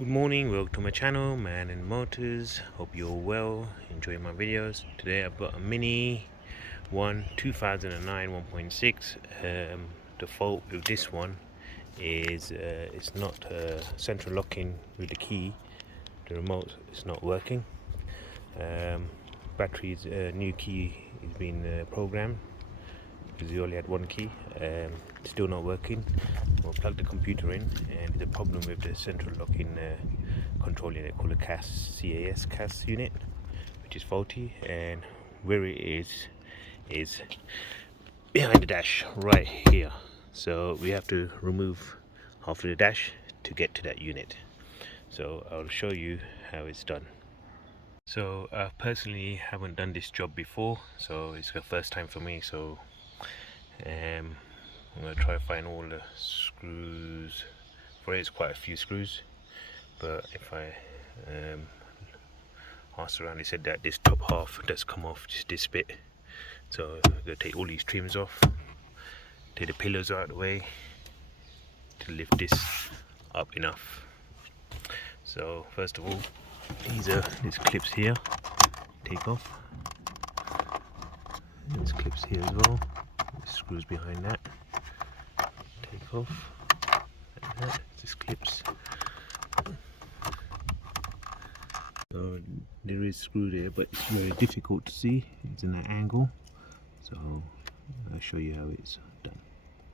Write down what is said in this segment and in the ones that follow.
Good morning, welcome to my channel, Man and Motors. Hope you're well, enjoying my videos. Today I've got a Mini 2009 1.6. The fault with this one is it's not central locking with the key. The remote is not working. Battery's new key is being programmed because we only had one key. Still not working. We'll plug the computer in, and the problem with the central locking control unit called a CAS unit, which is faulty, and where it is behind the dash right here. So we have to remove half of the dash to get to that unit. So I'll show you how it's done. So I personally haven't done this job before, so it's the first time for me. So I'm going to try to find all the screws. For it, it's quite a few screws, but if I asked around, they said that this top half does come off, just this bit. So I'm going to take all these trims off, take the pillars out of the way to lift this up enough. So first of all, these clips here, take off. There's clips here as well. There's screws behind that. Take off. Like that. Just clips. So there is screw there, but it's very difficult to see. It's in an angle. So I'll show you how it's done.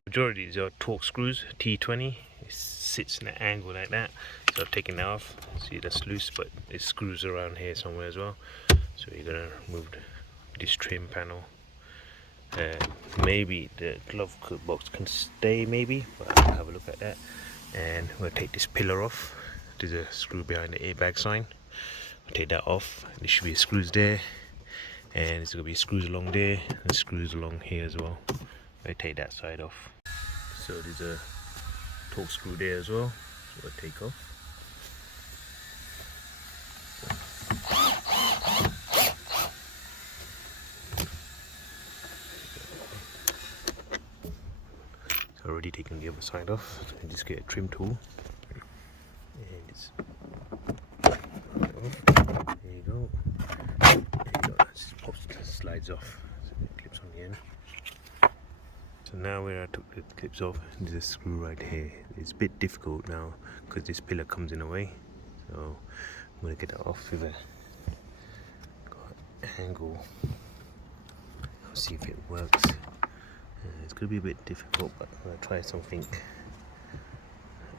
Majority of these are Torx screws, T20. It sits in an angle like that. So I've taken that off. See, that's loose, but it screws around here somewhere as well. So you're gonna remove this trim panel. Maybe the glove box can stay, maybe, but I'll have a look at that. And we'll take this pillar off. There's a screw behind the airbag sign. We'll take that off. There should be screws there, and there's gonna be screws along there and screws along here as well. I'll take that side off. So there's a Torx screw there as well, so we'll take off. Already taken the other side off, so I just get a trim tool and just there you go. That just pops, slides off, so it clips on the end. So now where I took the clips off, there's a screw right here. It's a bit difficult now because this pillar comes in the way, so I'm going to get that off with a angle. I'll see if it works. It's going to be a bit difficult, but I'm going to try something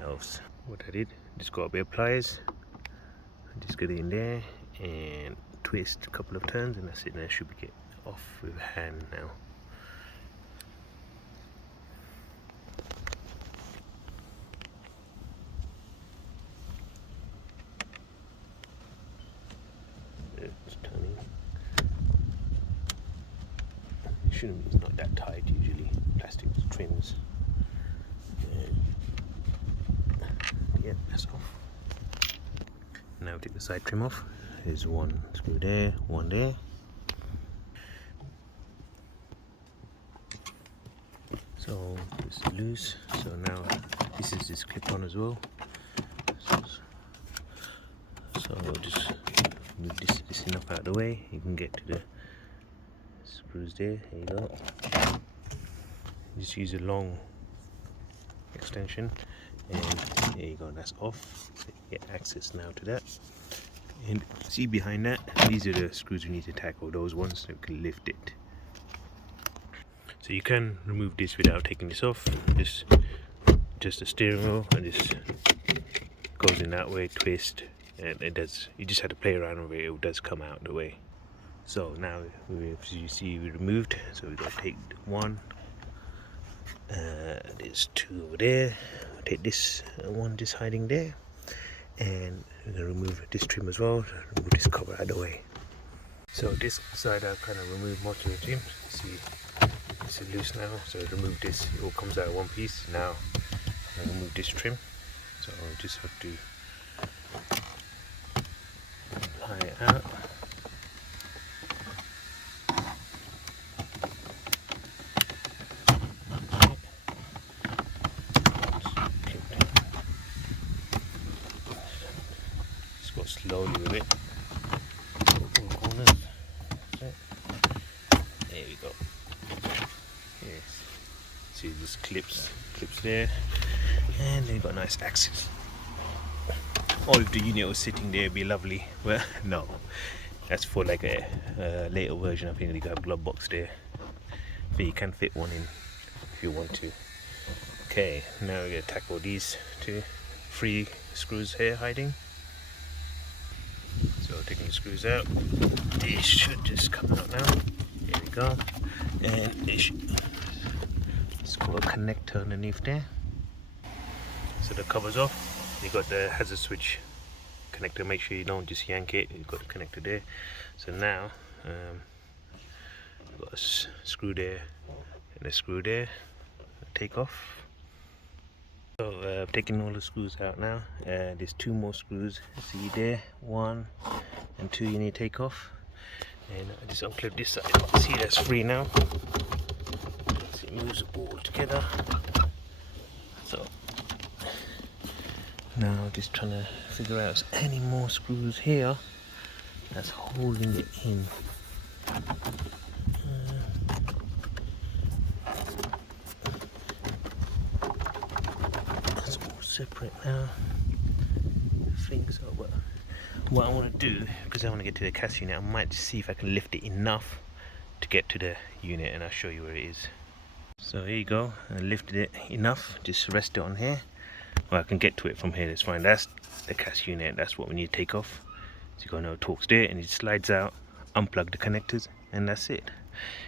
else. What I did, just got a bit of pliers, just get it in there and twist a couple of turns, and that's it. Now I should get off with a hand now. It's turning. It's not that tight usually. Plastic trims. Yeah, that's off. Now we take the side trim off. There's one screw there, one there. So it's loose. So now this is this clip on as well. So I'll just move this enough out of the way. You can get to the screws there. There you go. Just use a long extension, and there you go. That's off. Get access now to that. And see behind that, these are the screws we need to tackle. Those ones, so we can lift it. So you can remove this without taking this off. Just the steering wheel, and this goes in that way, twist, and it does. You just have to play around with it. It does come out the way. So now, as you see, we removed. So we're going to take one. There's two over there. We'll take this one just hiding there. And we're going to remove this trim as well. Remove this cover out of the way. So this side I've kind of removed most of the trim. See, it's loose now. So remove this. It all comes out in one piece. Now I'll remove this trim. So I'll just have to apply it out. Go slowly with it. Corners. There we go. Yes. See, just clips there, and they got nice axles. Or if the unit was sitting there, it'd be lovely. Well, no, that's for like a later version. I think they got a glove box there, but you can fit one in if you want to. Okay, now we're gonna tackle these 3 screws here hiding. So taking the screws out, these should just come out now. There we go, and it's got a connector underneath there. So the cover's off. You got the hazard switch connector. Make sure you don't just yank it. You've got the connector there. So now you've got a screw there and a screw there. Take off. So I've taken all the screws out now. There's 2 more screws. See there, 1 and 2 you need to take off. And I just unclip this side. See, that's free now. So it moves all together. So now just trying to figure out if there's any more screws here that's holding it in. That's all separate now. I think so, but what I want to do, because I want to get to the CAS unit, I might just see if I can lift it enough to get to the unit, and I'll show you where it is. So here you go, I lifted it enough, just rest it on here. Well, I can get to it from here, that's fine. That's the CAS unit, that's what we need to take off. So you got no Torx there, and it slides out, unplug the connectors, and that's it.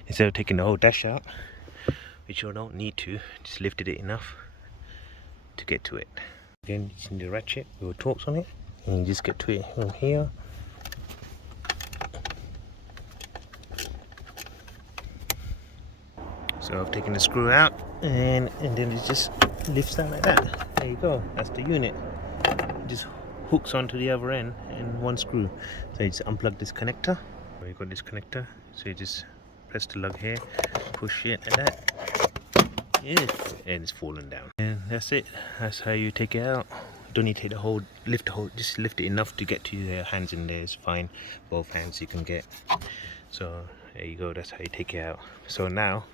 Instead of taking the whole dash out, which you don't need to, just lifted it enough to get to it. Again, using the ratchet with Torx on it, and you just get to it from here. So I've taken the screw out, and then it just lifts out like that. There you go, that's the unit. It just hooks onto the other end and 1 screw. So you just unplug this connector. You've got this connector, so you just press the lug here, push it like that. Yeah, and it's falling down. And that's it. That's how you take it out. Don't need to take the whole, lift the whole, just lift it enough to get to your hands in there. It's fine. Both hands you can get. So there you go, that's how you take it out. So now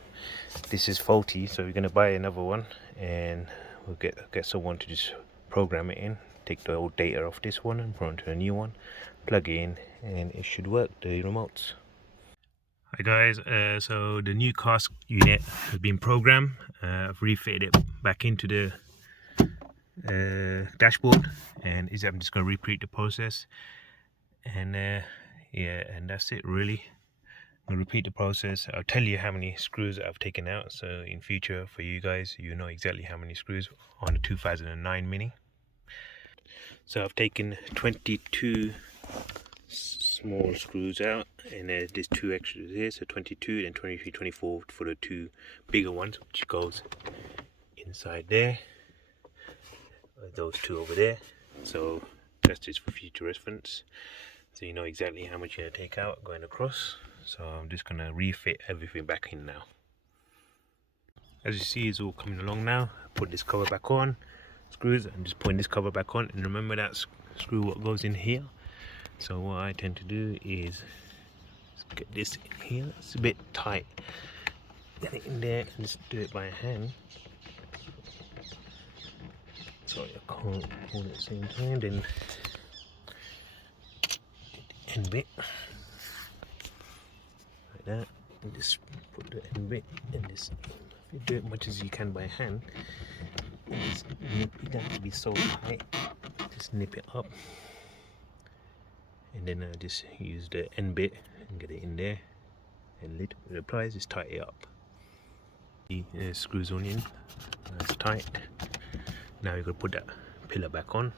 this is faulty, so we're gonna buy another one, and we'll get someone to just program it in, take the old data off this one and put onto a new one, plug it in, and it should work, the remotes. Hi guys, so the new CAS unit has been programmed. I've refitted it back into the dashboard, and I'm just going to repeat the process, and yeah, and that's it really. I'll repeat the process. I'll tell you how many screws I've taken out, so in future for you guys, you know exactly how many screws on the 2009 Mini. So I've taken 22 small screws out, and there's 2 extras here, so 22 and 23, 24 for the 2 bigger ones, which goes inside there, those 2 over there. So that's just for future reference, so you know exactly how much you're going to take out going across. So I'm just going to refit everything back in now. As you see, it's all coming along now. Put this cover back on, screws, I'm just putting this cover back on, and remember that screw what goes in here. So what I tend to do is get this in here. It's a bit tight. Get it in there and just do it by hand. Sorry, I can't hold it at the same time. Then end bit like that, and just put the end bit in this. If you do it much as you can by hand, and just nip it. Don't have to be so tight. Just nip it up. And then I just use the end bit and get it in there, and little bit of pliers, just tighten it up. The screws on in, that's tight. Now you're going to put that pillar back on.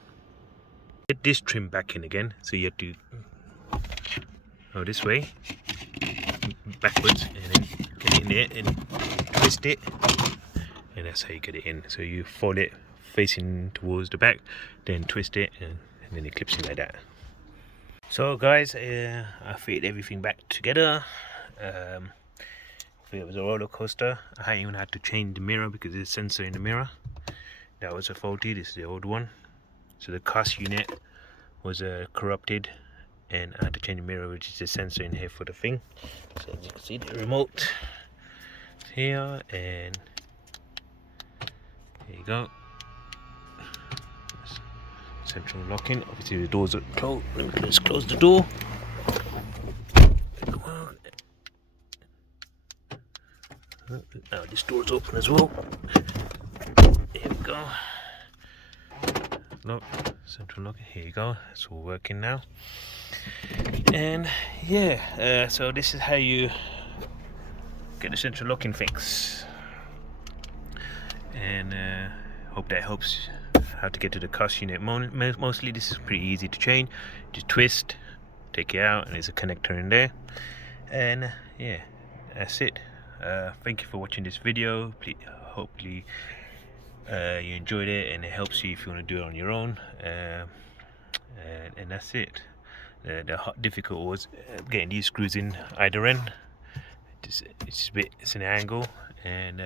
Get this trim back in again, so you have to go this way, backwards, and then get it in there and twist it, and that's how you get it in. So you fold it facing towards the back, then twist it, and then it clips in like that. So guys, I fitted everything back together. It was a roller coaster. I even had to change the mirror because there's a sensor in the mirror. That was a faulty. This is the old one. So the CAS unit was corrupted, and I had to change the mirror, which is the sensor in here for the thing. So as you can see, the remote is here, and there you go. Central locking. Obviously the doors are closed. Let me just close the door. Come on. Now this door's open as well. Here we go. Lock, central locking. Here you go. It's all working now. And yeah, so this is how you get the central locking fix. And hope that helps. How to get to the CAS unit. Mostly this is pretty easy to change. Just twist, take it out, and there's a connector in there. And yeah, that's it. Thank you for watching this video. Hopefully you enjoyed it and it helps you if you want to do it on your own. And that's it. The difficult was getting these screws in either end. It's an angle, and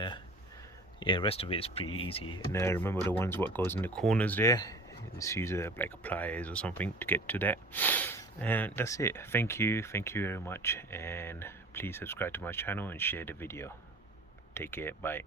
yeah, the rest of it is pretty easy. And remember the ones what goes in the corners there, just use like pliers or something to get to that. And that's it. Thank you very much, and please subscribe to my channel and share the video. Take care. Bye.